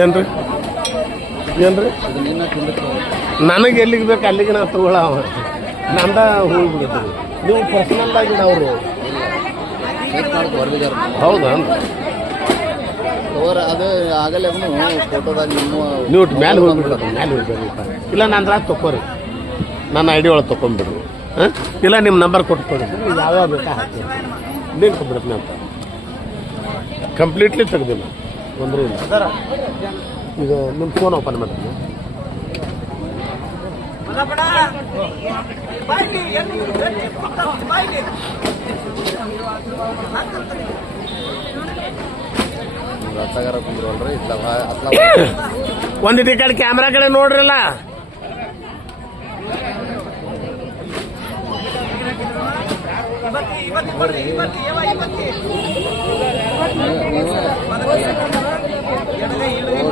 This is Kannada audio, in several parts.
ಏನ್ರಿ ಏನ್ರಿ ನನಗೆ ಎಲ್ಲಿಗೆ ಬೇಕು ಅಲ್ಲಿಗೆ ನಾ ತಗೊಳ್ಳವ ನಂದ ಹೋಗ್ಬಿಡುತ್ತೆ ನೀವು ಪರ್ಸನಲ್ ಆಗಿ ಅವರು ಹೌದಾ ಅದು ಆಗಲೇ ಫೋಟೋದಾಗ ನೀವು ಮೇಲೆ ಹೋಗ್ಬಿಡ್ರಿ ಮೇಲೆ ಹೋಗ್ಬೇಡಿ ಇಲ್ಲ ನಾನು ರಾತ್ ತೊಗೋರಿ ನನ್ನ ಐ ಡಿ ಒಳಗೆ ತೊಗೊಂಡ್ಬಿಡ್ರಿ ಹಾಂ ಇಲ್ಲ ನಿಮ್ಮ ನಂಬರ್ ಕೊಟ್ಕೊಡಿ ಯಾವ್ಯಾವ ಬೇಕಾ ಹಾಕಿ ನೀನು ಕೊಟ್ಬಿಡ್ತೀನಿ ಅಂತ ಕಂಪ್ಲೀಟ್ಲಿ ತೆಗ್ದಿಲ್ಲ ತೊಂದರೆ ಇಲ್ಲ ಈಗ ನಿಮ್ಮ ಫೋನ್ ಓಪನ್ ಮಾಡ್ತೀನಿ ಒಂದಿಟ್ಟು ಈ ಕಡೆ ಕ್ಯಾಮ್ರಾ ಕಡೆ ನೋಡ್ರಲ್ಲ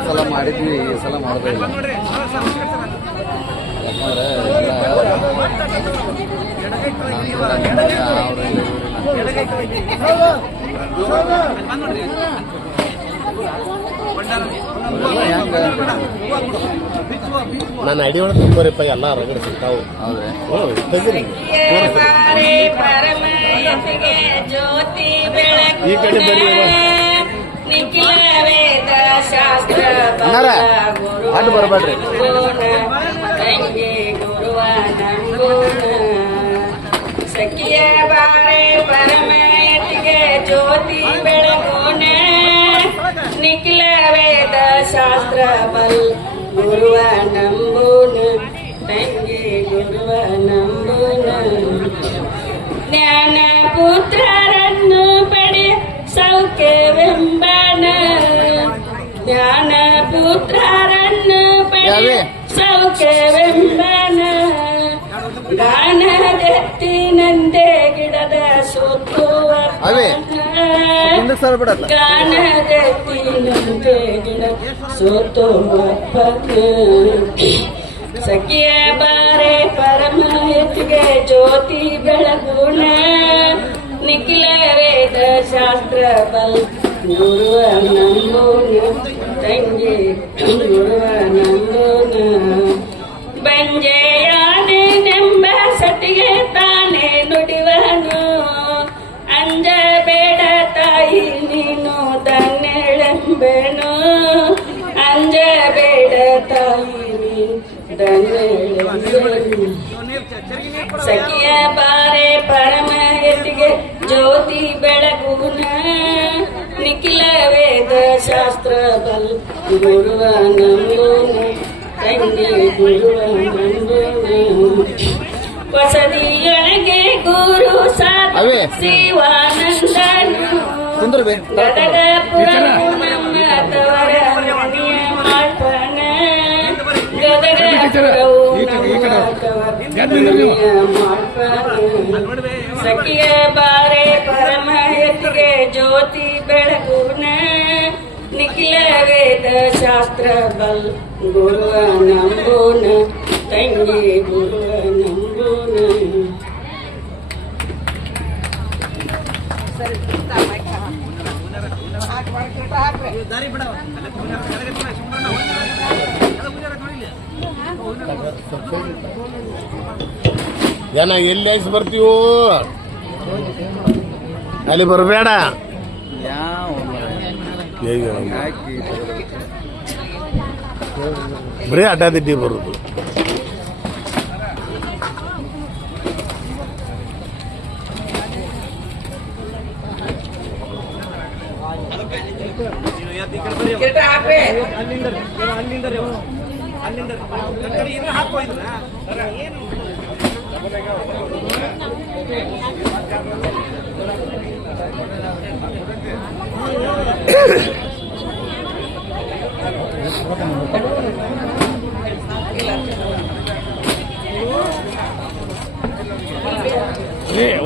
ಸಲ ಮಾಡಿದ್ವಿ ಈ ಸಲ ಮಾಡೋದೇ ಇಲ್ಲ ನನ್ನ ಐಡಿ ಒಳಗೆ ತುಂಬೋರಿಪ್ಪ ಎಲ್ಲ ಹೊರಗಡೆ ಸಿಗ್ತಾವು ತೆಗೀರಿ ಈ ಕಡೆ ಬರ್ರಿ ಅಡ್ಡು ಬರಬೇಡ್ರಿ ಸಖಿಯ ಬಾರೆ ಪರಮಯತಿಗೆ ಜ್ಯೋತಿ ಬೆಳಗೋಣ ನಿಖಿಲ ವೇದ ಶಾಸ್ತ್ರ ಬಲ್ ಗುರುವ ನಂಬೂನ ತಂಗಿ ಗುರುವ ನಂಬೂನ ಜ್ಞಾನ ಪುತ್ರರನ್ನು ಪಡೆ ಸೌಖ್ಯವೆಂಬನ ಜ್ಞಾನ ಪುತ್ರರನ್ನು ಪಡೆ ಸೌಖ್ಯವೆಂಬನ ಗಾನದೆತ್ತಿನಂತೆ ಗಿಡದ ಸುತ್ತುವ ಗಾನದೆತ್ತಿನಂತೆ ಗಿಡ ಸುತ್ತುವ ಸಖಿಯ ಬಾರೆ ಪರಮಯತಿಗೆ ಜ್ಯೋತಿ ಬೆಳಗುಣ ನಿಖಿಲ ವೇದ ಶಾಸ್ತ್ರ ಬಲ್ ಗುರುವ ನಂಬೂನ ತಂಗಿ ಗುರುವ ನಂಬೂನ ಬಂಜೆಯಾನೆಂಬ ಸತಿಗೆ ತಾನೇ ನುಡಿವನು ಅಂಜಬೇಡ ತಾಯಿ ನೀನು ದನ್ನೆಳೆಂಬೆನು ಅಂಜಬೇಡ ತಾಯಿ ನೀನು ದನ್ನೆಳೆಂಬೆನು ಸಖಿಯ ಬಾರೆ ಪರಮಯತಿಗೆ ಜ್ಯೋತಿ ಬೆಳಗುನ ನಿಖಿಲ ವೇದ ಶಾಸ್ತ್ರ ಬಲ್ ಗುರುವ ನಂಬೂನ ತಂಗಿ ಗುರುವ ನಂಬೂನ ವಸತಿಯೊಳಗೆ ಗುರು ಸಾಧ ಶಿವಾನಂದನು ಗದಗ ಪುರವು ನಮ್ಮ ತವರ ಮನೆಯ ಮಾಳ್ಪನ ಗದಗ ಪುರವು ನಮ್ಮ ತವರ ಮನೆಯ ಮಾಳ್ಪನ ಸಖಿಯ ಬಾರೆ ಪರಮಯತಿಗೆ ಜ್ಯೋತಿ ಬೆಳಗುನ ನಿಖಿಲ ವೇದ ಶಾಸ್ತ್ರ ಬಲ್ ಗುರುವ ನಂಬೂನ ತಂಗಿ ಗುರುವ ನಂಬೂನ ಜನ ಎಲ್ಲಿ ಐಸ್ ಬರ್ತೀವೋ ಅಲ್ಲಿ ಬರಬೇಡ ಬರೀ ಅಡ್ಡಾದಿಡ್ಡಿ ಬರುದು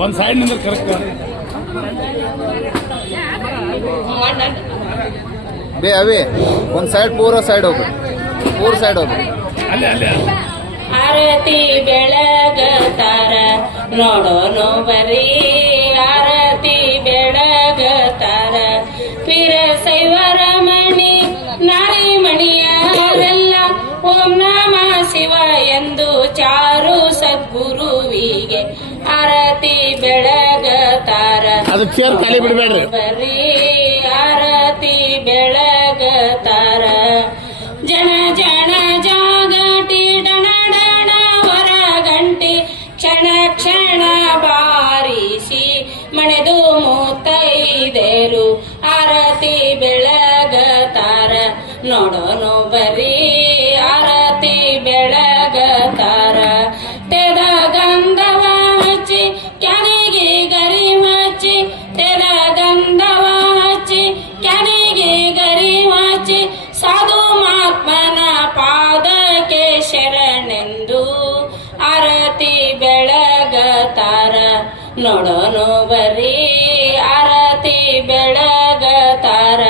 ಒಂದ್ ಸೈಡ್ ನಿಂದ ಕರೆಕ್ಟ್ ಅವೇ ಒಂದ್ ಸೈಡ್ ಪೂರ ಸೈಡ್ ಹೋಗ್ರಿ ಪೂರ್ ಸೈಡ್ ಹೋಗ್ರಿ ಆರತಿ ಬೆಳಗತಾರ ನೋಡೋನು ಬರೀ ಆರತಿ ಬೆಳಗತಾರ ವೀರಶೈವರ ಮಣಿ ನಾರಿ ಮಣಿಯರೆಲ್ಲ ಓಂ ನಮ ಶಿವ ಎಂದು ಚಾರು ಸದ್ಗುರುವಿಗೆ ಆರತಿ ಬೆಳಗತಾರ. ಅದು ಚೇರ್ ಖಾಲಿ ಬಿಡಬೇಡ್ರಿ. ಬರೀ ಆರತಿ ಬೆಳಗತಾರ. ಜನ ಜನ ಜಾಗಟಿ ಡಣ ಡಣ ವರ ಗಂಟಿ ಕ್ಷಣ ಕ್ಷಣ ಬಾರಿಸಿ ಮಣೆದು ಮುತ್ತೈದೇರು ಆರತಿ ಬೆಳಗತಾರ. ನೋಡೋನು ಬರೀ ಆರತಿ ಬೆಳಗತಾರ. ತೆದ ಗಂಧವ ಹಚ್ಚಿ ಕ್ಯಾನಿಗೆ ಗರಿ ಹಚ್ಚಿ ತೆದ ಗಂಧವ ಹಚ್ಚಿ ಕ್ಯಾನಿಗೆ ಗರಿ ಹಚ್ಚಿ ಸಾಧು ಮಹಾತ್ಮನ ಪಾದಕ್ಕೆ ಶರಣೆಂದು ಆರತಿ ಬೆಳಗತಾರ. ನೋಡೋನು ಬರೀ ಆರತಿ ಬೆಳಗತಾರ.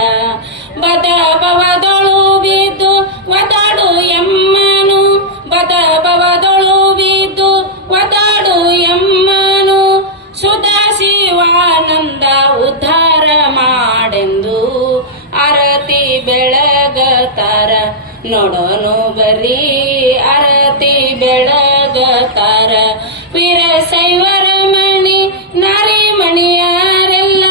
ಬದ ಭವದೊಳು ಬಿದ್ದು ಒದಾಡು ಎಮ್ಮನು ಬದ ಭವದೊಳು ಬಿದ್ದು ಒದಾಡು ಎಮ್ಮನು ಸುಧ ಶಿವಾನಂದ ಉದ್ಧಾರ ಮಾಡೆಂದು ಆರತಿ ಬೆಳಗತಾರ. ನೋಡೋನು ಬರೀ ಆರತಿ ಬೆಳಗತಾರ. ವೀರಶೈವರ ಮಣಿ ನಾರಿ ಮಣಿಯರೆಲ್ಲ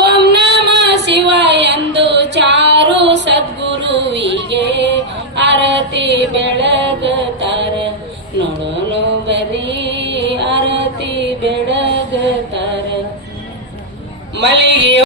ಓಂ ನಮ ಶಿವ ಎಂದು ಚಾರು ಸದ್ಗುರುವಿಗೆ ಆರತಿ ಬೆಳಗತಾರ. ನೋಡೋನು ಬರೀ ಆರತಿ ಬೆಳಗತಾರ. ಮಲೆ